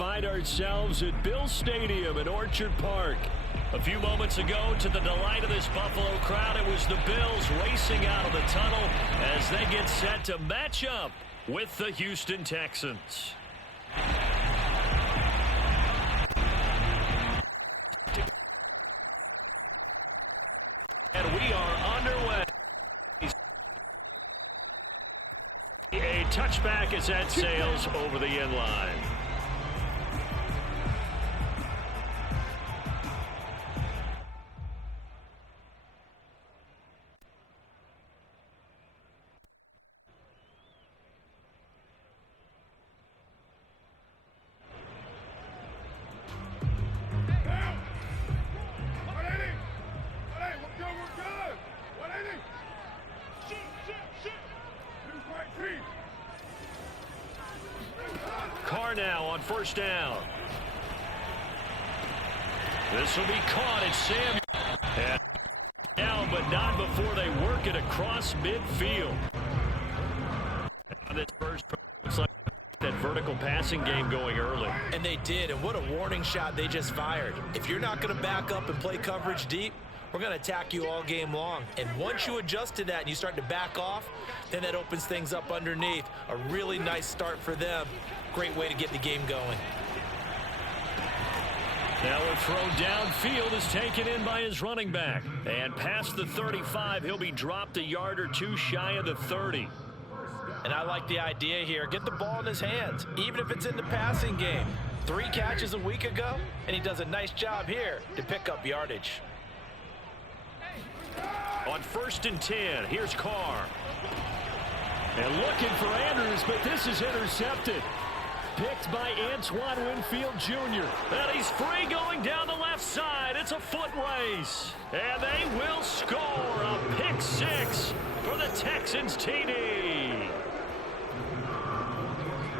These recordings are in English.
find ourselves at Bill Stadium in Orchard Park. A few moments ago, to the delight of this Buffalo crowd, it was the Bills racing out of the tunnel as they get set to match up with the Houston Texans. And we are underway. A touchback as that sails over the end line. Now on first down. This will be caught at Samuel. And down, but not before they work it across midfield. And this first, looks like that vertical passing game going early. And they did, and what a warning shot they just fired. If you're not going to back up and play coverage deep, we're going to attack you all game long. And once you adjust to that and you start to back off, then that opens things up underneath. A really nice start for them. Great way to get the game going. Now a throw downfield is taken in by his running back. And past the 35, he'll be dropped a yard or two shy of the 30. And I like the idea here. Get the ball in his hands, even if it's in the passing game. 3 catches a week ago, and he does a nice job here to pick up yardage. On 1st and 10, here's Carr. And looking for Andrews, but this is intercepted. Picked by Antoine Winfield Jr. And he's free going down the left side. It's a foot race. And they will score a pick 6 for the Texans TD.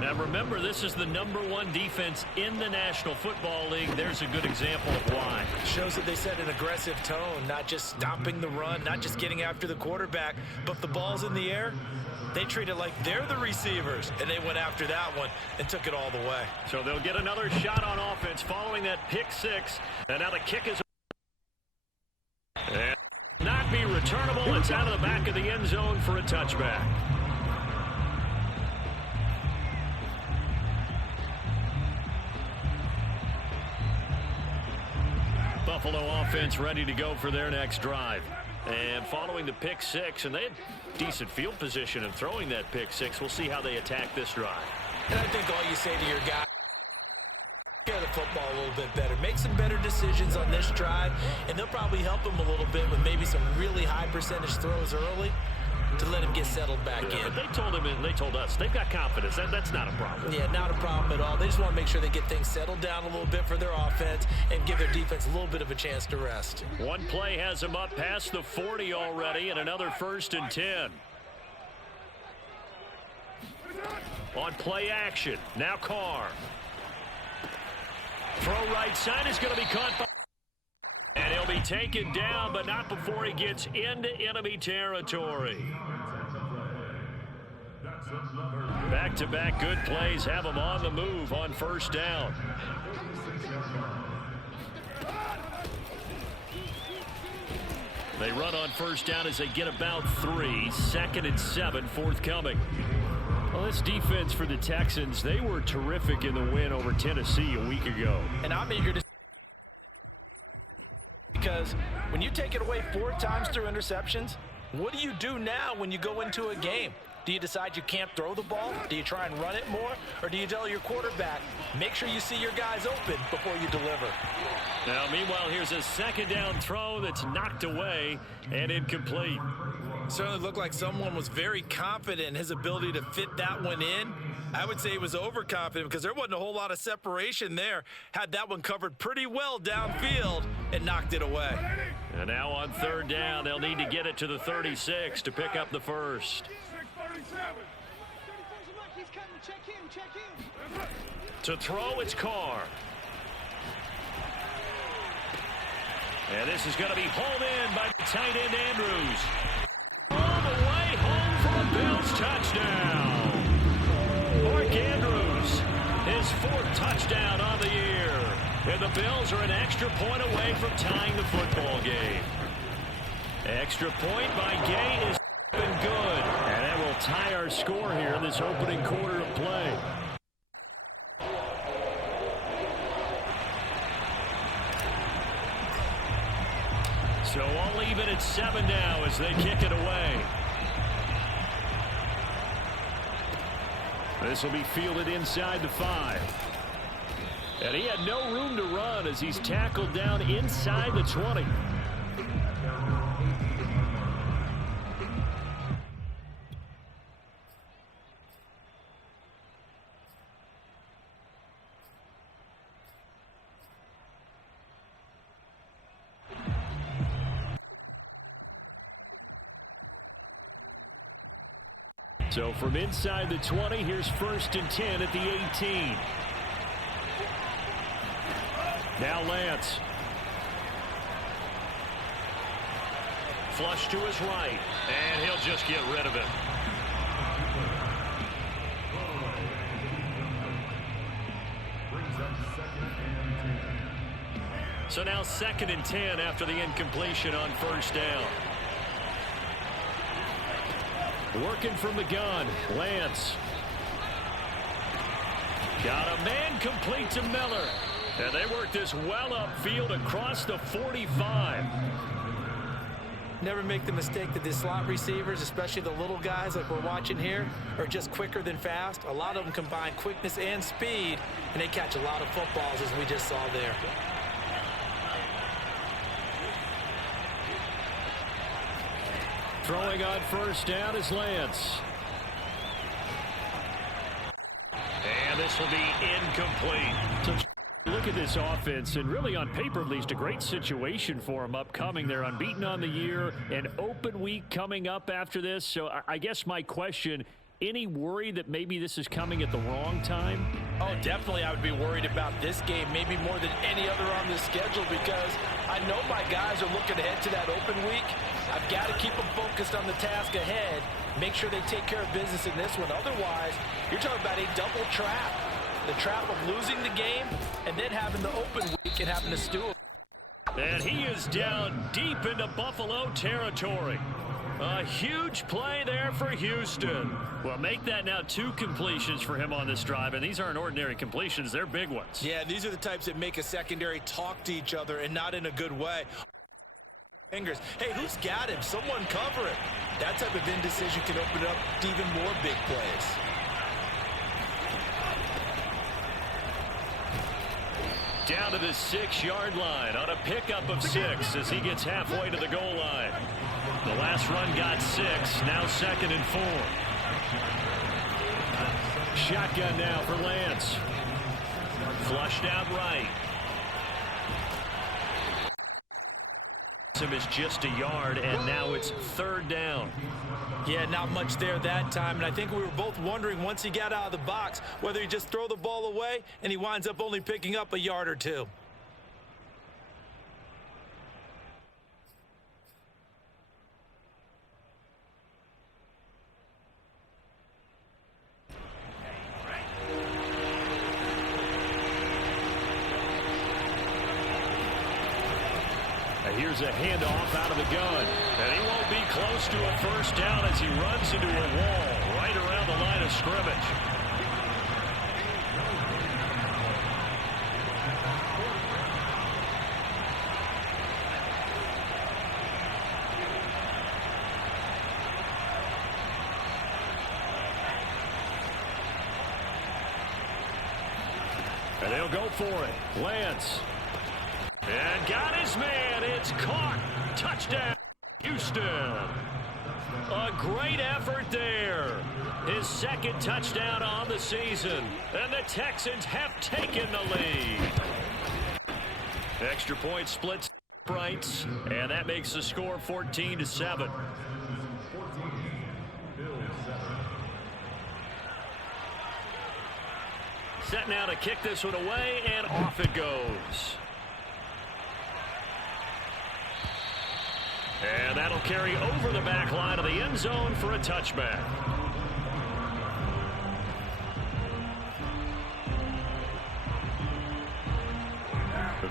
Now remember, this is the #1 defense in the National Football League. There's a good example of why. Shows that they set an aggressive tone, not just stopping the run, not just getting after the quarterback, but if the ball's in the air, they treat it like they're the receivers, and they went after that one and took it all the way. So they'll get another shot on offense following that pick 6. And now the kick is and not be returnable. It's out of the back of the end zone for a touchback. Buffalo offense ready to go for their next drive. And following the pick 6, and they had decent field position in throwing that pick 6. We'll see how they attack this drive. And I think all you say to your guy, care the football a little bit better. Make some better decisions on this drive, and they'll probably help him a little bit with maybe some really high percentage throws early to let him get settled back in. But they told him and they told us they've got confidence. That's not a problem. Yeah, not a problem at all. They just want to make sure they get things settled down a little bit for their offense and give their defense a little bit of a chance to rest. One play has them up past the 40 already, and another 1st and 10. On play action, now Carr. Throw right side is going to be caught by... And he'll be taken down, but not before he gets into enemy territory. Back-to-back good plays have him on the move on 1st down. They run on 1st down as they get about 3. 2nd and 7 forthcoming. Well, this defense for the Texans, they were terrific in the win over Tennessee a week ago. And I'm eager to... Because when you take it away 4 times through interceptions, what do you do now when you go into a game? Do you decide you can't throw the ball? Do you try and run it more? Or do you tell your quarterback, make sure you see your guys open before you deliver? Now, meanwhile, here's a 2nd down throw that's knocked away and incomplete. Certainly looked like someone was very confident in his ability to fit that one in. I would say he was overconfident because there wasn't a whole lot of separation there. Had that one covered pretty well downfield and knocked it away. And now on 3rd down, they'll need to get it to the 36 to pick up the 1st. To throw, it's Carr. And this is going to be hauled in by the tight end Andrews. All the way home for a Bills touchdown. Mark Andrews, his fourth touchdown on the year. And the Bills are an extra point away from tying the football game. Extra point by Gay is been good. And that will tie our score here in this opening quarter of play. So all even at 7 now as they kick it away. This will be fielded inside the 5. And he had no room to run as he's tackled down inside the 20. So from inside the 20, here's 1st and 10 at the 18. Now Lance. Flush to his right, and he'll just get rid of it. So now 2nd and 10 after the incompletion on 1st down. Working from the gun, Lance. Got a man complete to Miller. And they work this well upfield across the 45. Never make the mistake that the slot receivers, especially the little guys like we're watching here, are just quicker than fast. A lot of them combine quickness and speed, and they catch a lot of footballs as we just saw there. Throwing on 1st down is Lance. And this will be incomplete. So look at this offense, and really on paper at least a great situation for them upcoming. They're unbeaten on the year, an open week coming up after this. So I guess my question, any worry that maybe this is coming at the wrong time? Oh, definitely I would be worried about this game, maybe more than any other on this schedule, because I know my guys are looking ahead to that open week. I've got to keep them focused on the task ahead, make sure they take care of business in this one. Otherwise, you're talking about a double trap. The trap of losing the game and then having the open week and having to stew. And he is down deep into Buffalo territory. A huge play there for Houston. Well, make that now 2 completions for him on this drive, and these aren't ordinary completions. They're big ones. Yeah, these are the types that make a secondary talk to each other and not in a good way. Fingers. Hey, who's got him? Someone cover it. That type of indecision can open up to even more big plays. Down to the 6-yard line on a pickup of 6 as he gets halfway to the goal line. The last run got 6, now 2nd and 4. Shotgun now for Lance. Flushed out right. Is just a yard, and now it's 3rd down. Yeah, not much there that time, and I think we were both wondering once he got out of the box whether he just throw the ball away and he winds up only picking up a yard or 2. Here's a handoff out of the gun. And he won't be close to a 1st down as he runs into a wall right around the line of scrimmage. And they'll go for it. Lance. And got his man. It's caught. Touchdown, Houston. A great effort there. His 2nd touchdown on the season. And the Texans have taken the lead. Extra point splits rights. And that makes the score 14-7. Set now to kick this one away, and off it goes. And that'll carry over the back line of the end zone for a touchback.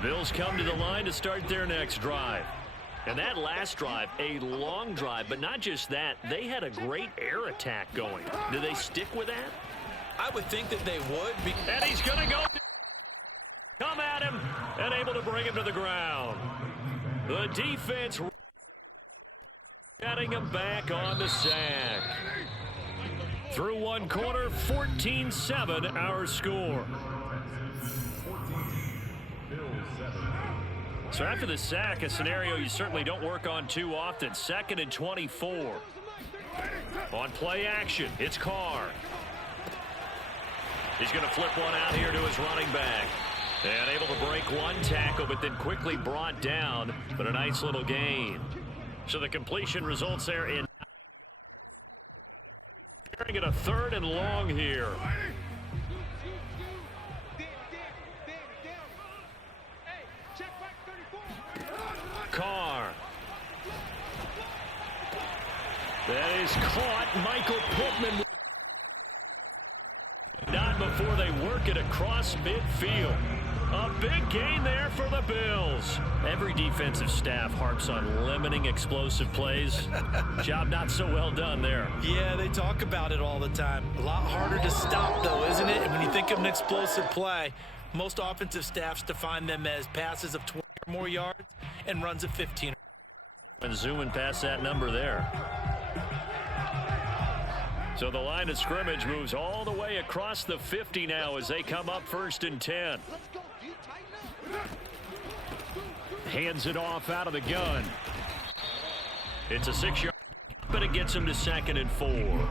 Bills come to the line to start their next drive. And that last drive, a long drive, but not just that, they had a great air attack going. Do they stick with that? I would think that they would. And he's going to go. Come at him and able to bring him to the ground. The defense getting him back on the sack. Through one quarter, 14-7 our score. So after the sack, a scenario you certainly don't work on too often. 2nd and 24. On play action, it's Carr. He's going to flip one out here to his running back. And able to break one tackle, but then quickly brought down. But a nice little gain. So the completion results there in at a 3rd and long here. Carr. That is caught. Michael Pittman. Not before they work it across midfield. A big gain there for the Bills. Every defensive staff harps on limiting explosive plays. Job not so well done there. Yeah, they talk about it all the time. A lot harder to stop, though, isn't it? And when you think of an explosive play, most offensive staffs define them as passes of 20 or more yards and runs of 15. And zooming past that number there. So the line of scrimmage moves all the way across the 50 now as they come up 1st and 10. Hands it off out of the gun. It's a 6-yard, but it gets him to 2nd and 4.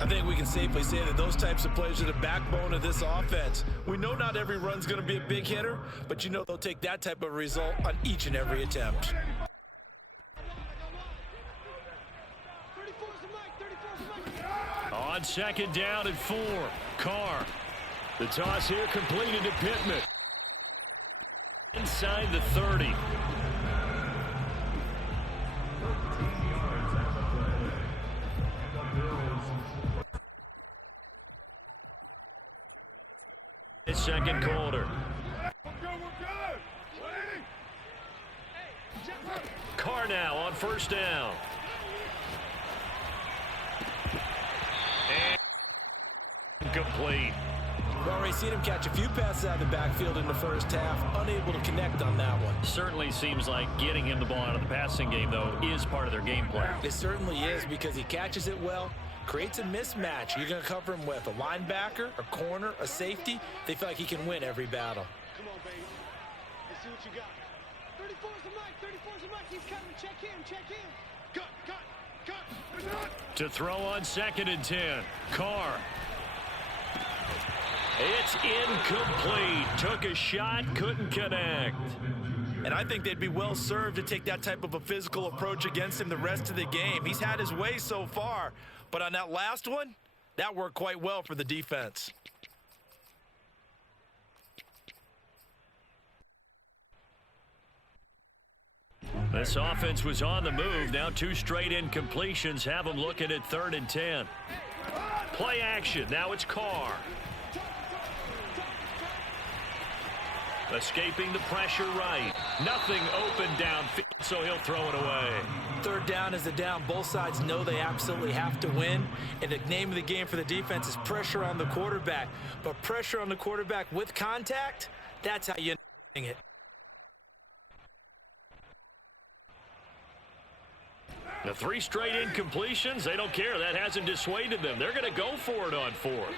I think we can safely say that those types of plays are the backbone of this offense. We know not every run's going to be a big hitter, but you know they'll take that type of result on each and every attempt. On 2nd down and 4. Carr. The toss here completed to Pittman. Inside the 30. Second quarter. Carr now on 1st down. And complete. We've already seen him catch a few passes out of the backfield in the first half, unable to connect on that one. Certainly seems like getting him the ball out of the passing game, though, is part of their game plan. It certainly is because he catches it well, creates a mismatch. You're going to cover him with a linebacker, a corner, a safety. They feel like he can win every battle. Come on, baby. Let's see what you got. 34's the mic. 34's the mic. He's coming. Check in. Check in. Cut. To throw on 2nd and 10. Carr. It's incomplete. Took a shot, couldn't connect. And I think they'd be well served to take that type of a physical approach against him the rest of the game. He's had his way so far, but on that last one, that worked quite well for the defense. This offense was on the move. Now 2 straight incompletions have them looking at 3rd and 10. Play action. Now it's Carr. Escaping the pressure right. Nothing open downfield, so he'll throw it away. 3rd down is a down. Both sides know they absolutely have to win. And the name of the game for the defense is pressure on the quarterback. But pressure on the quarterback with contact, that's how you end it. The 3 straight incompletions, they don't care. That hasn't dissuaded them. They're going to go for it on 4th.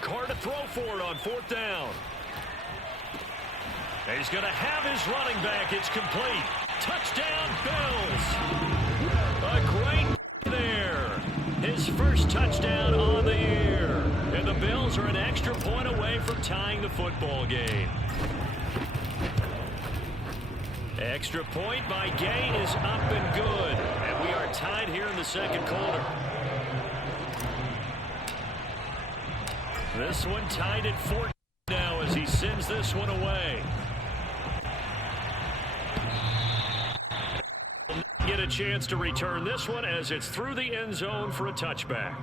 Carr to throw for it on 4th down. He's going to have his running back. It's complete. Touchdown, Bills. A great there. His first touchdown on the year. And the Bills are an extra point away from tying the football game. Extra point by Gay is up and good. And we are tied here in the 2nd quarter. This one tied at 14 now as he sends this one away. Get a chance to return this one as it's through the end zone for a touchback.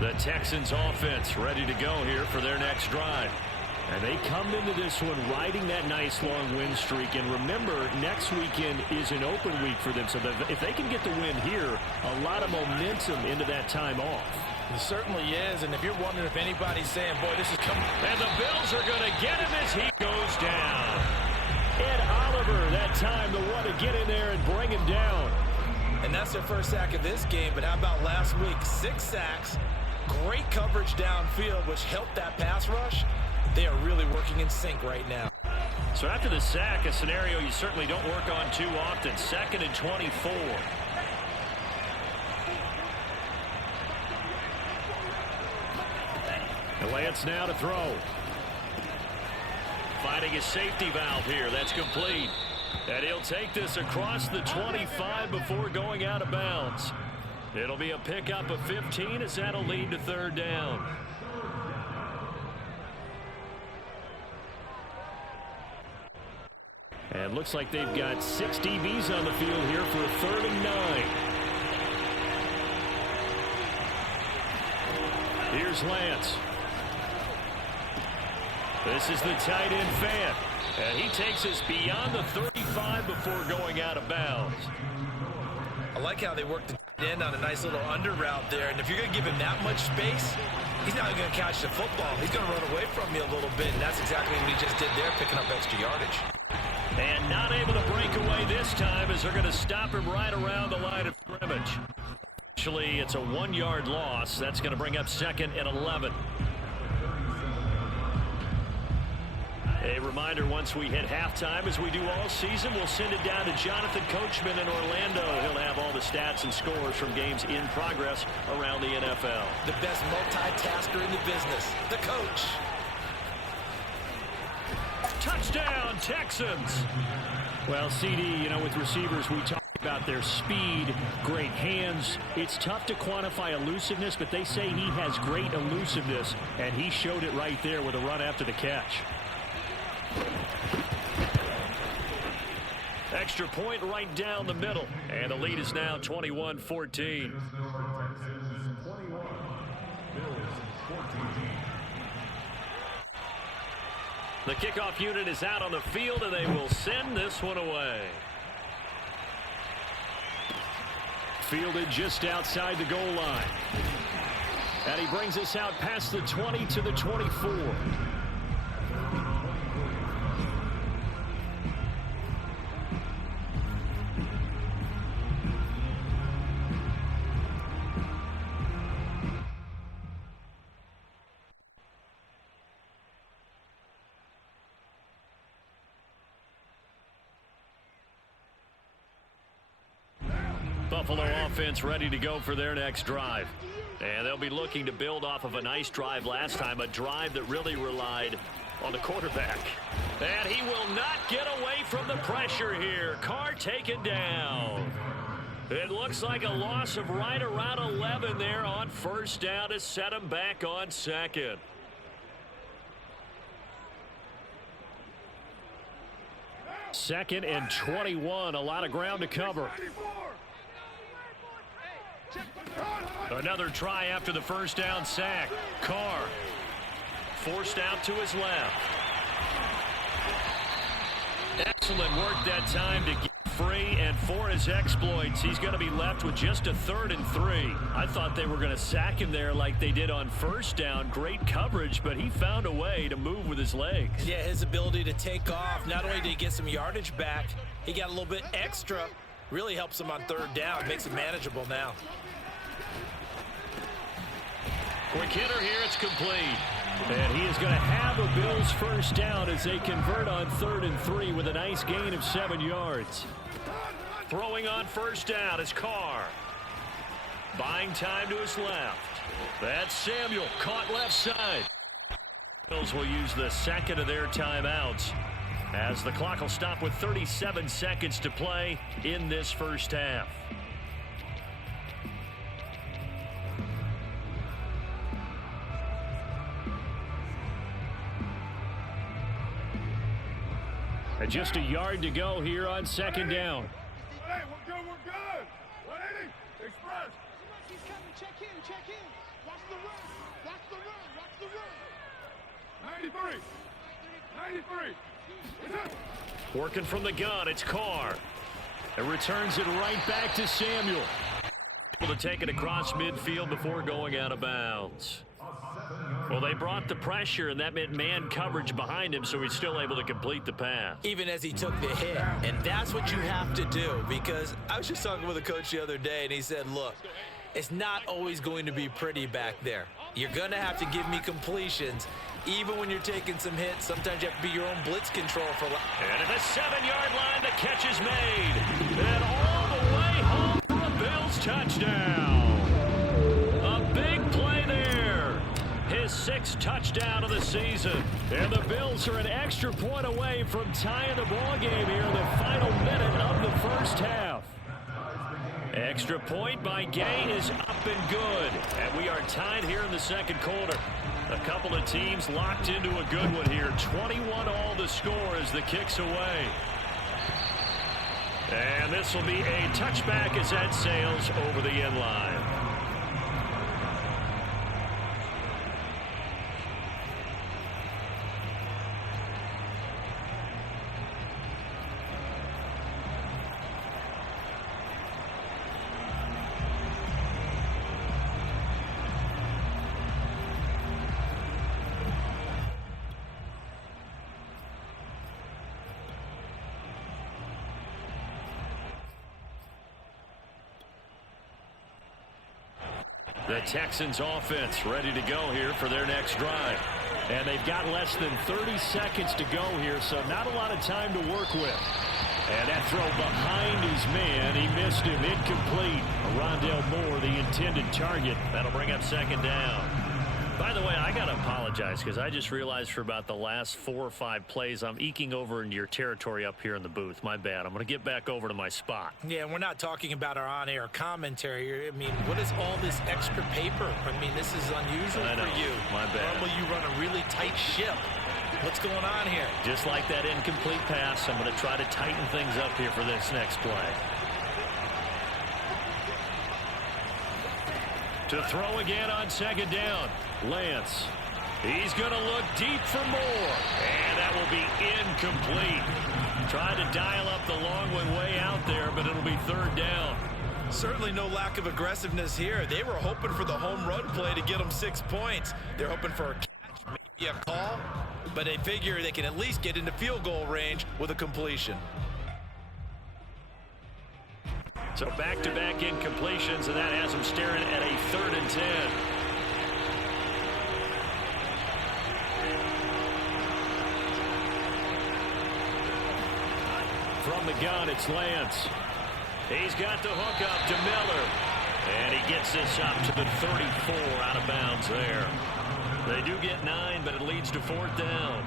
The Texans offense ready to go here for their next drive. And they come into this one riding that nice long win streak. And remember, next weekend is an open week for them. So that if they can get the win here, a lot of momentum into that time off. It certainly is. And if you're wondering if anybody's saying, boy, this is coming. And the Bills are going to get him as he goes down. Ed Oliver, that time, the one to get in there and bring him down. And that's their first sack of this game. But how about last week? 6 sacks, great coverage downfield, which helped that pass rush. They are really working in sync right now. So after the sack, a scenario you certainly don't work on too often. 2nd and 24. And Lance now to throw. Finding his safety valve here. That's complete. And he'll take this across the 25 before going out of bounds. It'll be a pickup of 15 as that'll lead to 3rd down. And looks like they've got 6 DBs on the field here for a 3rd and 9. Here's Lance. This is the tight end Fant. And he takes us beyond the 35 before going out of bounds. I like how they work the tight end on a nice little under route there. And if you're going to give him that much space, he's not going to catch the football. He's going to run away from you a little bit. And that's exactly what he just did there, picking up extra yardage. And not able to break away this time as they're going to stop him right around the line of scrimmage. Actually, it's a 1-yard loss. That's going to bring up 2nd and 11. A reminder, once we hit halftime, as we do all season, we'll send it down to Jonathan Coachman in Orlando. He'll have all the stats and scores from games in progress around the NFL. The best multitasker in the business, the coach. Touchdown, Texans. Well, CD, with receivers, we talk about their speed, great hands. It's tough to quantify elusiveness, but they say he has great elusiveness, and he showed it right there with a run after the catch. Extra point right down the middle, and the lead is now 21-14. The kickoff unit is out on the field, and they will send this one away. Fielded just outside the goal line. And he brings us out past the 20 to the 24. Buffalo offense ready to go for their next drive. And they'll be looking to build off of a nice drive last time, a drive that really relied on the quarterback. And he will not get away from the pressure here. Carr taken down. It looks like a loss of right around 11 there on 1st down to set him back on 2nd. Second and 21, a lot of ground to cover. Another try after the 1st down sack. Carr forced out to his left. Excellent work that time to get free, and for his exploits, he's going to be left with just a 3rd and 3. I thought they were going to sack him there like they did on 1st down. Great coverage, but he found a way to move with his legs. Yeah, his ability to take off. Not only did he get some yardage back, he got a little bit extra. Really helps him on 3rd down. Makes it manageable now. Quick hitter here, it's complete. And he is going to have a Bills 1st down as they convert on 3rd and 3 with a nice gain of 7 yards. Throwing on 1st down is Carr. Buying time to his left. That's Samuel, caught left side. Bills will use the 2nd of their timeouts as the clock will stop with 37 seconds to play in this 1st half. And just a yard to go here on 2nd down. Hey, we're good, we're good. 180, express. He's coming, check in, check in. Watch the run. Watch the run. Watch the run. 93. Working from the gun, it's Carr. It returns it right back to Samuel. Able to take it across midfield before going out of bounds. Well, they brought the pressure, and that meant man coverage behind him, so he's still able to complete the pass. Even as he took the hit. And that's what you have to do, because I was just talking with a coach the other day, and he said, look, it's not always going to be pretty back there. You're going to have to give me completions. Even when you're taking some hits, sometimes you have to be your own blitz control for. And at the 7-yard line, the catch is made. And all the way home for a Bills touchdown. A big play there. His 6th touchdown of the season. And the Bills are an extra point away from tying the ball game here in the final minute of the first half. Extra point by Gay is up and good. And we are tied here in the second quarter. A couple of teams locked into a good one here. 21-all the score as the kick's away. And this will be a touchback as that sails over the end line. The Texans offense ready to go here for their next drive. And they've got less than 30 seconds to go here, so not a lot of time to work with. And that throw behind his man, he missed him, incomplete. Rondale Moore, the intended target. That'll bring up second down. By the way, I got to apologize because I just realized for about the last 4 or 5 plays, I'm eking over into your territory up here in the booth. My bad. I'm going to get back over to my spot. Yeah, we're not talking about our on-air commentary. I mean, what is all this extra paper? I mean, this is unusual for you. My bad. Normally you run a really tight ship. What's going on here? Just like that incomplete pass, I'm going to try to tighten things up here for this next play. To throw again on second down. Lance. He's going to look deep for more. And that will be incomplete. Tried to dial up the long one way out there, but it'll be third down. Certainly no lack of aggressiveness here. They were hoping for the home run play to get them 6 points. They're hoping for a catch, maybe a call, but they figure they can at least get into field goal range with a completion. So back-to-back incompletions, and that has them staring at a 3rd and 10. From the gun, it's Lance. He's got the hook up to Miller. And he gets this up to the 34, out of bounds there. They do get 9, but it leads to 4th down.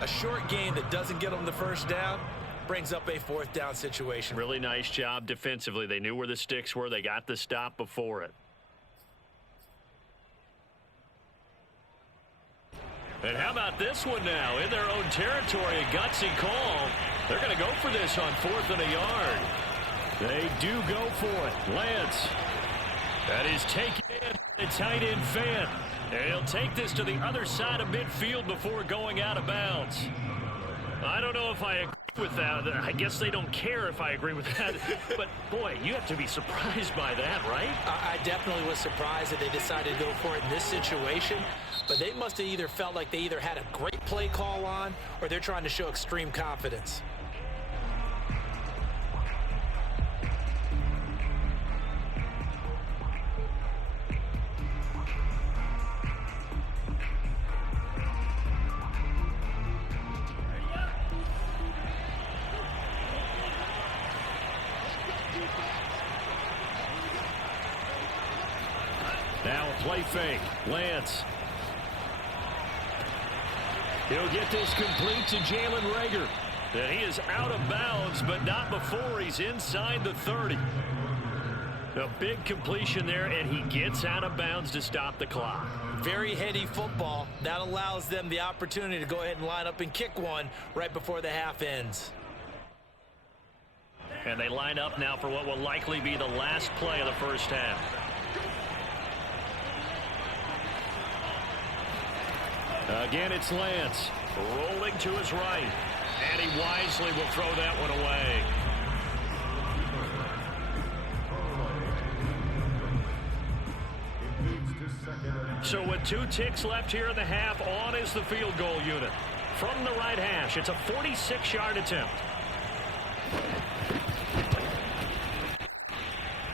A short gain that doesn't get them the first down brings up a 4th down situation. Really nice job defensively. They knew where the sticks were. They got the stop before it. And how about this one now? In their own territory, a gutsy call. They're going to go for this on 4th and a yard. They do go for it. Lance. That is taken in the tight end fan. And he'll take this to the other side of midfield before going out of bounds. I don't know if I agree with that. I guess they don't care if I agree with that. But, boy, you have to be surprised by that, right? I definitely was surprised that they decided to go for it in this situation. But they must have either felt like they either had a great play call on or they're trying to show extreme confidence. Now a play fake. Lance. He'll get this complete to Jalen Reagor. He is out of bounds, but not before he's inside the 30. A big completion there, and he gets out of bounds to stop the clock. Very heady football. That allows them the opportunity to go ahead and line up and kick one right before the half ends. And they line up now for what will likely be the last play of the first half. Again, it's Lance. Rolling to his right. And he wisely will throw that one away. So with 2 ticks left here in the half, on is the field goal unit. From the right hash, it's a 46-yard attempt.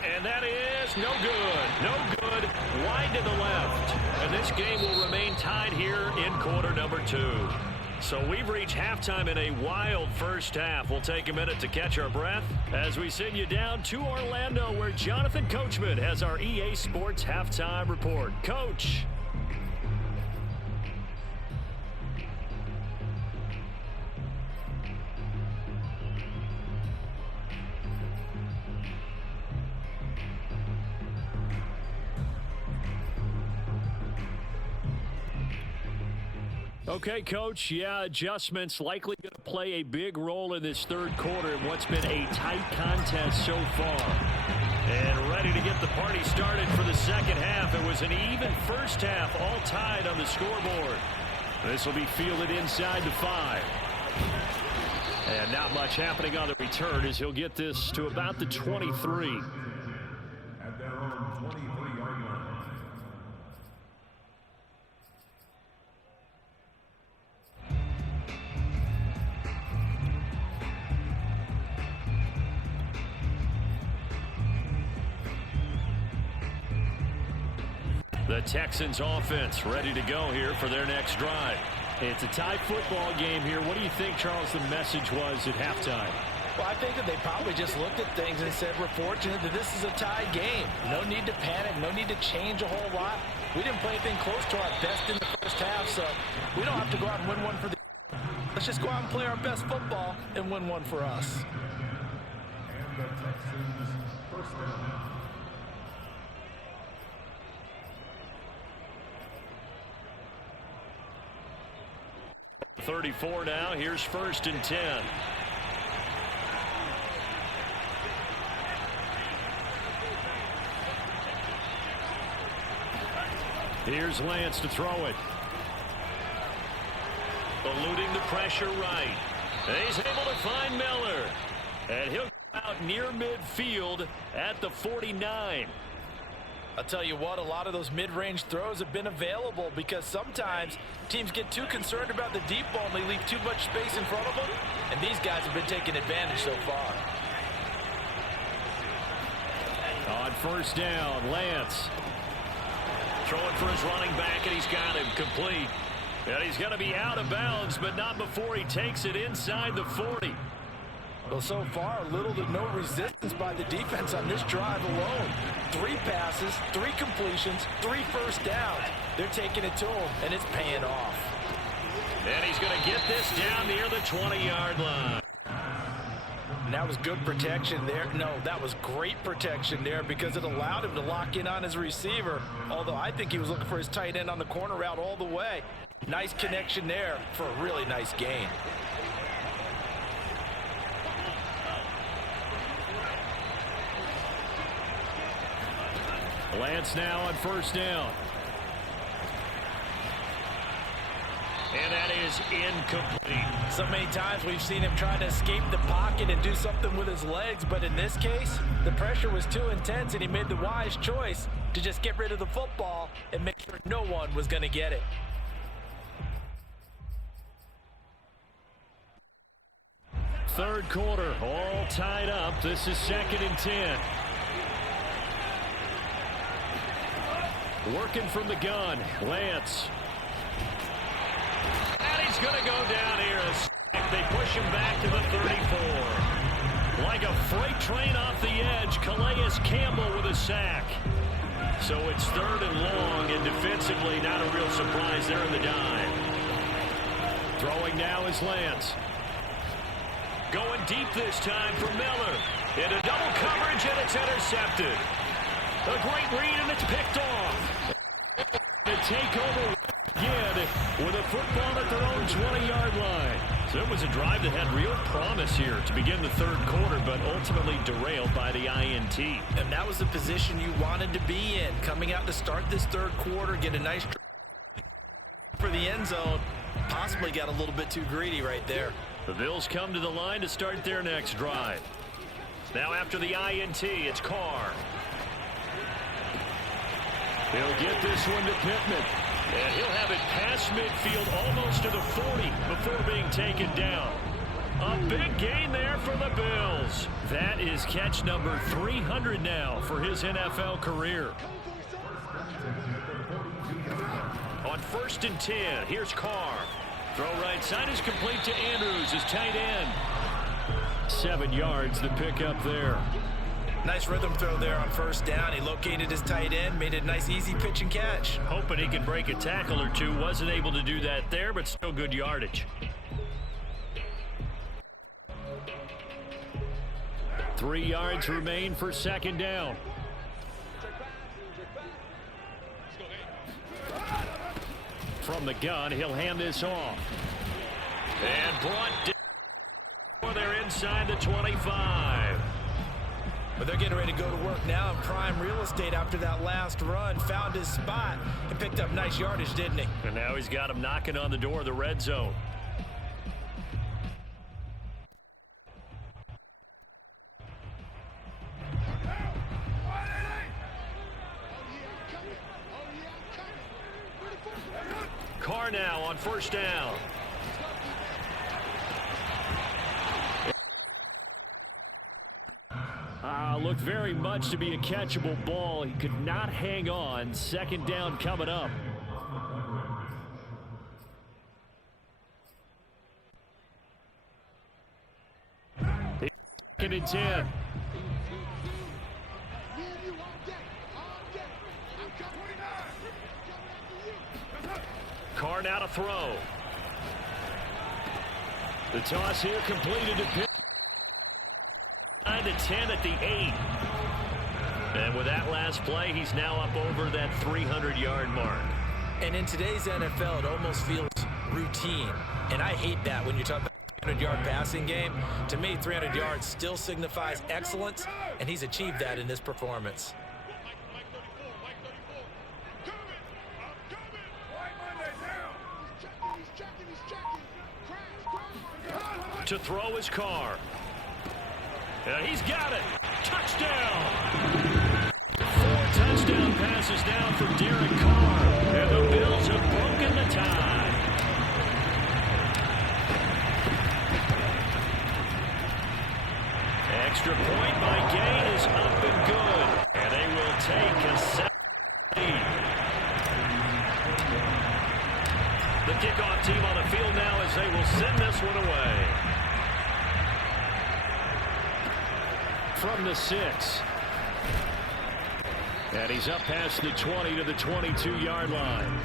And that is no good. No good. Wide to the left. And this game will remain tied here in quarter number 2. So we've reached halftime in a wild first half. We'll take a minute to catch our breath as we send you down to Orlando, where Jonathan Coachman has our EA Sports halftime report. Coach. Okay, Coach, yeah, adjustments likely going to play a big role in this third quarter in what's been a tight contest so far. And ready to get the party started for the second half. It was an even first half, all tied on the scoreboard. This will be fielded inside the 5. And not much happening on the return as he'll get this to about the 23. At their own 23-yard line. The Texans offense ready to go here for their next drive. It's a tie football game here. What do you think, Charles, the message was at halftime? Well, I think that they probably just looked at things and said, we're fortunate that this is a tied game. No need to panic. No need to change a whole lot. We didn't play anything close to our best in the first half, so we don't have to go out and win one for the... Let's just go out and play our best football and win one for us. And the Texans first down. 34 now. Here's 1st and 10. Here's Lance to throw it. Eluding the pressure right. And he's able to find Miller. And he'll go out near midfield at the 49. I'll tell you what, a lot of those mid-range throws have been available because sometimes teams get too concerned about the deep ball and they leave too much space in front of them. And these guys have been taking advantage so far. On 1st down, Lance. Throwing for his running back, and he's got him complete. And he's going to be out of bounds, but not before he takes it inside the 40. Well, so far, little to no resistance by the defense on this drive alone. 3 passes, 3 completions, 3 first downs. They're taking it to him, and it's paying off. And he's going to get this down near the 20-yard line. And that was good protection there. No, that was great protection there because it allowed him to lock in on his receiver. Although I think he was looking for his tight end on the corner route all the way. Nice connection there for a really nice gain. Lance now on 1st down. And that is incomplete. So many times we've seen him trying to escape the pocket and do something with his legs, but in this case, the pressure was too intense and he made the wise choice to just get rid of the football and make sure no one was going to get it. Third quarter, all tied up. This is 2nd and 10. Working from the gun, Lance. And he's going to go down here. They push him back to the 34. Like a freight train off the edge, Calais Campbell with a sack. So it's 3rd and long, and defensively not a real surprise there in the dive. Throwing now is Lance. Going deep this time for Miller. Into double coverage, and it's intercepted. A great read, and it's picked off. To take over again with a football at their own 20-yard line. So it was a drive that had real promise here to begin the third quarter, but ultimately derailed by the INT. And that was the position you wanted to be in. Coming out to start this third quarter, get a nice for the end zone. Possibly got a little bit too greedy right there. The Bills come to the line to start their next drive. Now after the INT, it's Carr. He'll get this one to Pittman. And he'll have it past midfield almost to the 40 before being taken down. A big gain there for the Bills. That is catch number 300 now for his NFL career. On 1st and 10, here's Carr. Throw right side is complete to Andrews, his tight end. 7 yards, the pickup there. Nice rhythm throw there on 1st down. He located his tight end, made it a nice easy pitch and catch. Hoping he can break a tackle or two. Wasn't able to do that there, but still good yardage. 3 yards remain for 2nd down. From the gun, he'll hand this off. And brought down. They're inside the 25. But they're getting ready to go to work now in prime real estate after that last run. Found his spot and picked up nice yardage, didn't he? And now he's got him knocking on the door of the red zone. Carr now on 1st down. Looked very much to be a catchable ball. He could not hang on. 2nd down coming up. Second and 10. Carr now to throw. The toss here completed to Pitt. 9 to 10 at the 8. And with that last play, he's now up over that 300-yard mark. And in today's NFL, it almost feels routine. And I hate that when you talk about 300-yard passing game. To me, 300 yards still signifies excellence, and he's achieved that in this performance. To throw his Carr. And he's got it. Touchdown. 4 touchdown passes now for Derek Carr. And the Bills have broken the tie. Extra point by Gay is up and good. And they will take a 7 lead. The kickoff team on the field now as they will send this one away. From the 6. And he's up past the 20 to the 22-yard line.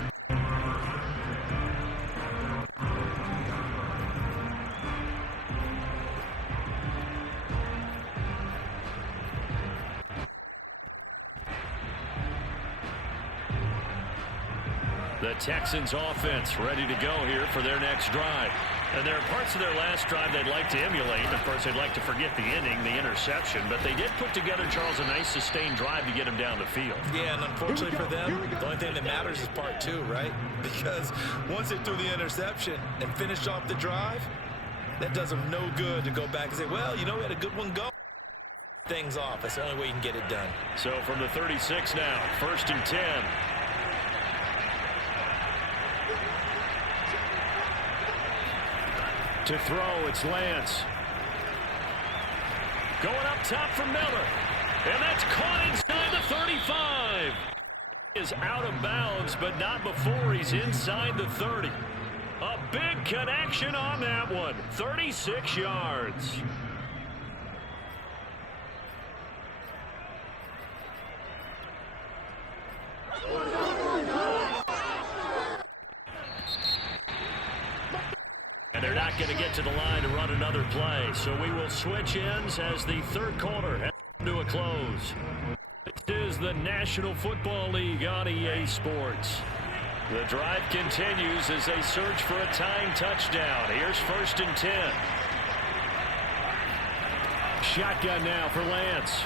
The Texans offense ready to go here for their next drive. And there are parts of their last drive they'd like to emulate. Of course, they'd like to forget the inning, the interception. But they did put together, Charles, a nice sustained drive to get him down the field. Yeah, and unfortunately for them, the only thing that matters is part 2, right? Because once they threw the interception and finished off the drive, that does them no good to go back and say, well, you know, we had a good one go. Things off. That's the only way you can get it done. So from the 36 now, 1st and 10. To throw, it's Lance. Going up top for Miller. And that's caught inside the 35. Is out of bounds, but not before he's inside the 30. A big connection on that one. 36 yards. And they're not going to get to the line to run another play. So we will switch ends as the 3rd quarter has come to a close. This is the National Football League on EA Sports. The drive continues as they search for a tying touchdown. Here's 1st and 10. Shotgun now for Lance.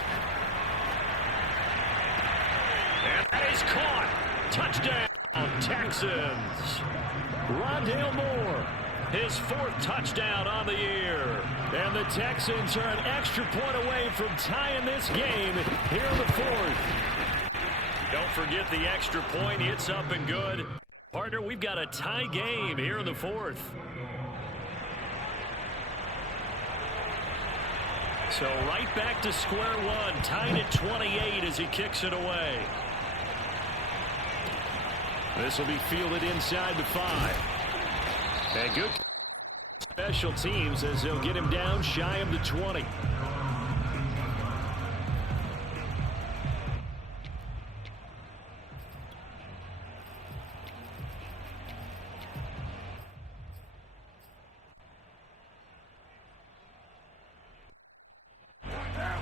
And that is caught. Touchdown, Texans. Rondale Moore, his 4th touchdown on the year. And the Texans are an extra point away from tying this game here in the 4th. Don't forget the extra point. It's up and good. Partner, we've got a tie game here in the 4th. So right back to square one, tied at 28 as he kicks it away. This will be fielded inside the 5. And good special teams as they'll get him down shy of the 20.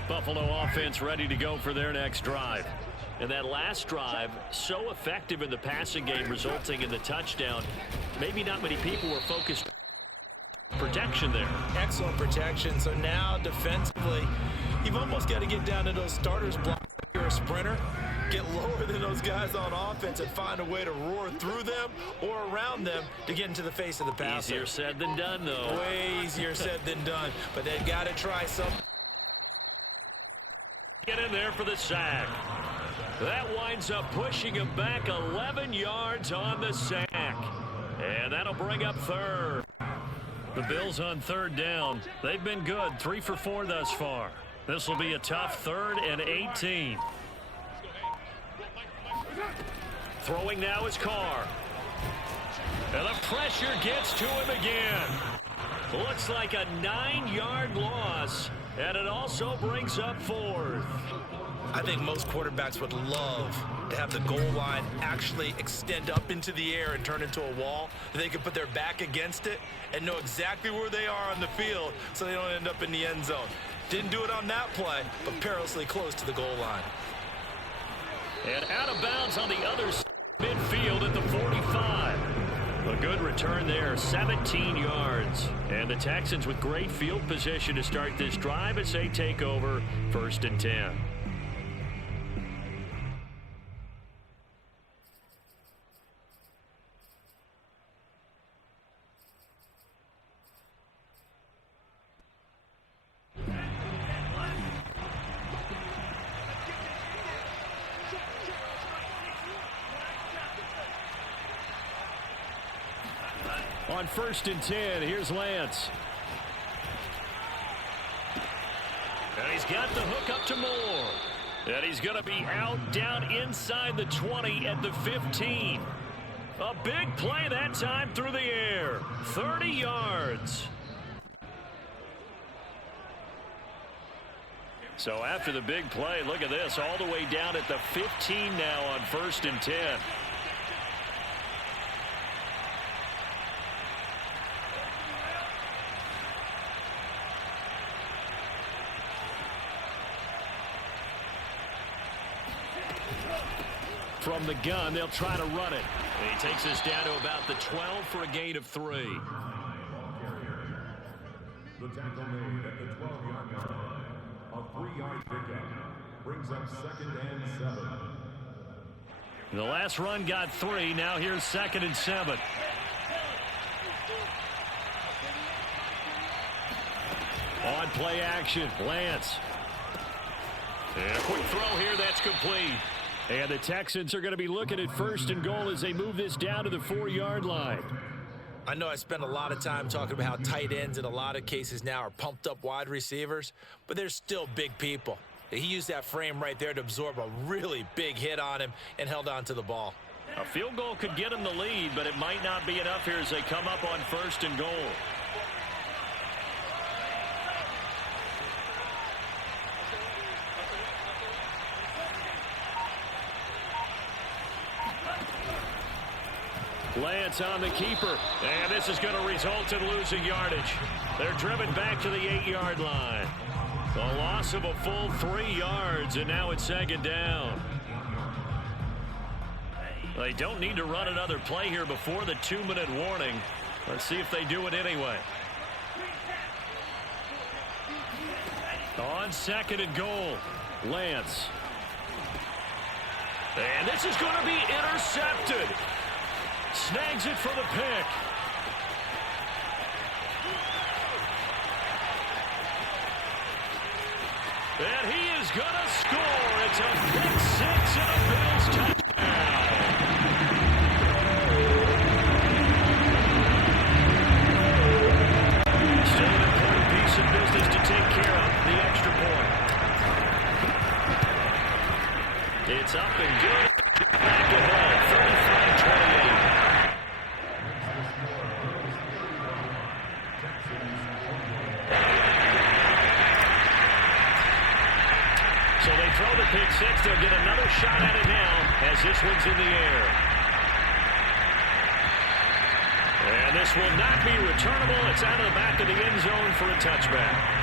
Buffalo offense ready to go for their next drive. And that last drive, so effective in the passing game, resulting in the touchdown. Maybe not many people were focused on protection there. Excellent protection. So now defensively, you've almost got to get down to those starters blocks if you're a sprinter. Get lower than those guys on offense and find a way to roar through them or around them to get into the face of the passer. Easier said than done, though. Way easier said than done. But they've got to try something. Get in there for the sack. That winds up pushing him back 11 yards on the sack. And that'll bring up 3rd. The Bills on 3rd down. They've been good, 3 for 4 thus far. This will be a tough 3rd and 18. Throwing now is Carr. And the pressure gets to him again. Looks like a 9-yard loss. And it also brings up 4th. I think most quarterbacks would love to have the goal line actually extend up into the air and turn into a wall. They can put their back against it and know exactly where they are on the field so they don't end up in the end zone. Didn't do it on that play, but perilously close to the goal line. And out of bounds on the other side, midfield at the 45. A good return there, 17 yards. And the Texans with great field position to start this drive as they take over 1st and 10. On 1st and 10, here's Lance. And he's got the hook up to Moore. And he's going to be out down inside the 20 at the 15. A big play that time through the air. 30 yards. So after the big play, look at this, all the way down at the 15 now on 1st and 10. From the gun, they'll try to run it. And he takes us down to about the 12 for a gain of 3. The tackle made at the 12-yard line. A 3-yard pickup brings up 2nd and 7. The last run got 3. Now here's 2nd and 7. On play action, Lance. And a quick throw here, that's complete. And the Texans are going to be looking at 1st and goal as they move this down to the 4-yard line. I know I spent a lot of time talking about how tight ends in a lot of cases now are pumped up wide receivers, but they're still big people. He used that frame right there to absorb a really big hit on him and held on to the ball. A field goal could get him the lead, but it might not be enough here as they come up on 1st and goal. Lance on the keeper, and this is going to result in losing yardage. They're driven back to the 8-yard line. A loss of a full 3 yards, and now it's 2nd down. They don't need to run another play here before the 2-minute warning. Let's see if they do it anyway. On 2nd and goal, Lance. And this is going to be intercepted. Snags it for the pick. And he is going to score. It's a pick six and a Bills touchdown. Still an important piece of business to take care of, the extra point. It's up and good. Back ahead, 35-28. So they throw the pick six. They'll get another shot at it now as this one's in the air. And this will not be returnable. It's out of the back of the end zone for a touchback.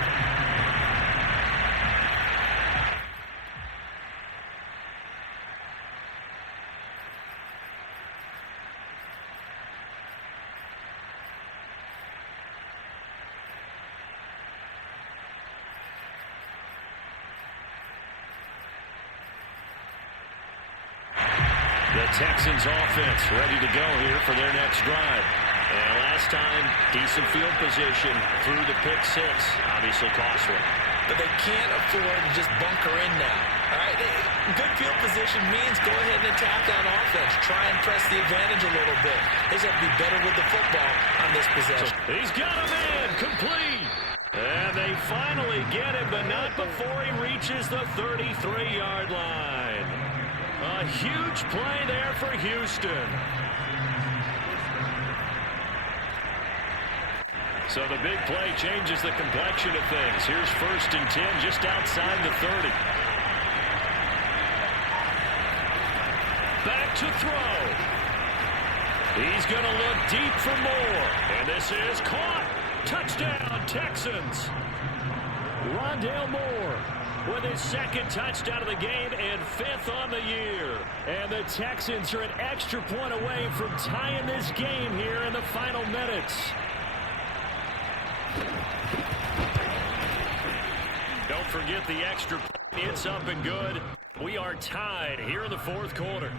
The Texans offense ready to go here for their next drive. And last time, decent field position through the pick six. Obviously costly. But they can't afford to just bunker in now. All right, good field position means go ahead and attack on offense. Try and press the advantage a little bit. They just have to be better with the football on this possession. He's got a man, complete. And they finally get him, but not before he reaches the 33-yard line. A huge play there for Houston. So the big play changes the complexion of things. Here's 1st and 10 just outside the 30. Back to throw. He's going to look deep for more. And this is caught. Touchdown, Texans. Rondale Moore with his 2nd touchdown of the game and 5th on the year. And the Texans are an extra point away from tying this game here in the final minutes. Don't forget the extra point. It's up and good. We are tied here in the 4th quarter.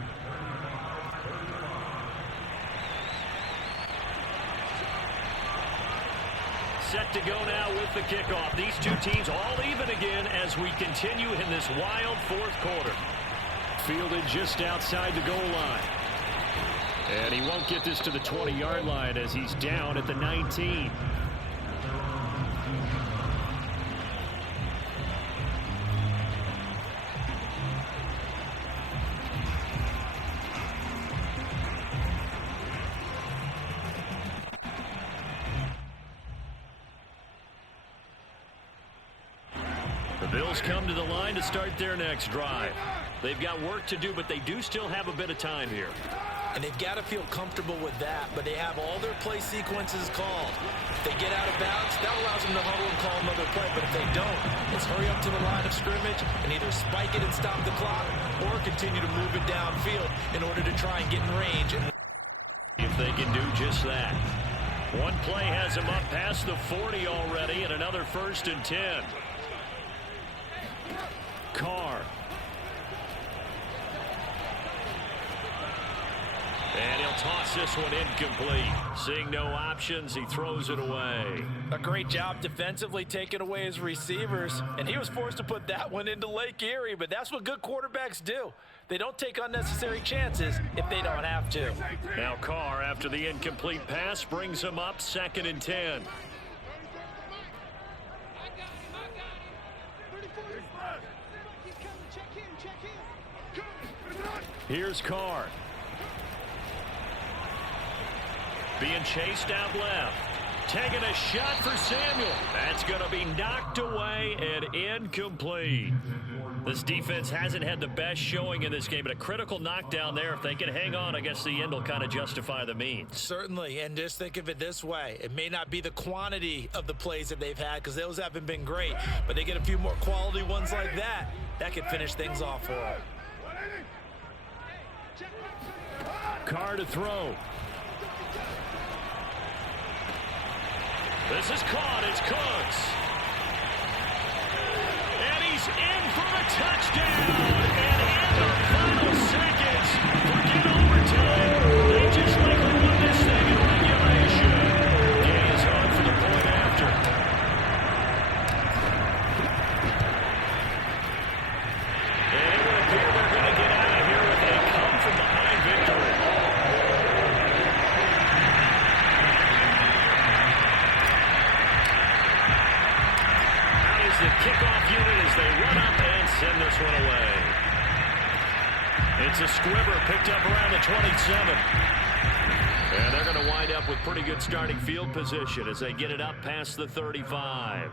Set to go now with the kickoff. These two teams all even again as we continue in this wild 4th quarter. Fielded just outside the goal line. And he won't get this to the 20-yard line as he's down at the 19. The Bills come to the line to start their next drive. They've got work to do, but they do still have a bit of time here. And they've got to feel comfortable with that, but they have all their play sequences called. If they get out of bounds, that allows them to huddle and call another play, but if they don't, it's hurry up to the line of scrimmage and either spike it and stop the clock or continue to move it downfield in order to try and get in range. And if they can do just that. One play has him up past the 40 already and another 1st and 10. Carr. And he'll toss this one incomplete. Seeing no options, he throws it away. A great job defensively taking away his receivers, and he was forced to put that one into Lake Erie, but that's what good quarterbacks do. They don't take unnecessary chances if they don't have to. Now Carr, after the incomplete pass, brings him up 2nd and 10. Here's Carr. Being chased out left. Taking a shot for Samuel. That's going to be knocked away and incomplete. This defense hasn't had the best showing in this game, but a critical knockdown there. If they can hang on, I guess the end will kind of justify the means. Certainly, and just think of it this way. It may not be the quantity of the plays that they've had because those haven't been great, but they get a few more quality ones like that. That could finish things off for them. Carr to throw. This is caught. It's Cooks. And he's in for a touchdown. And in the final seconds, forget overtime. They just like defensive kickoff unit as they run up and send this one away. It's a squibber picked up around the 27. And they're going to wind up with pretty good starting field position as they get it up past the 35.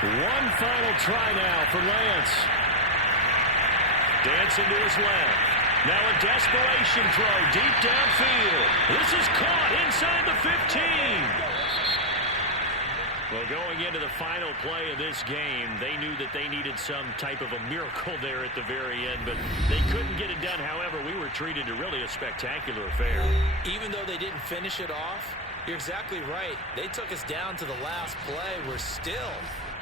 One final try now for Lance. Dancing to his left. Now a desperation throw deep downfield. This is caught inside the 15. Well, going into the final play of this game, they knew that they needed some type of a miracle there at the very end, but they couldn't get it done. However, we were treated to really a spectacular affair. Even though they didn't finish it off, you're exactly right. They took us down to the last play. We're still...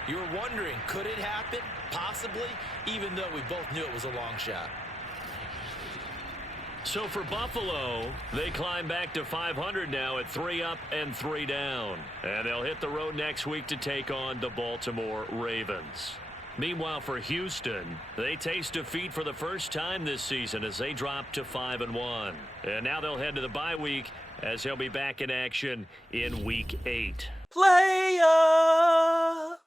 You were wondering, could it happen? Possibly, even though we both knew it was a long shot. So for Buffalo, they climb back to 500 now at 3 up and 3 down. And they'll hit the road next week to take on the Baltimore Ravens. Meanwhile, for Houston, they taste defeat for the first time this season as they drop to 5-1. And now they'll head to the bye week as they'll be back in action in Week 8. Playa!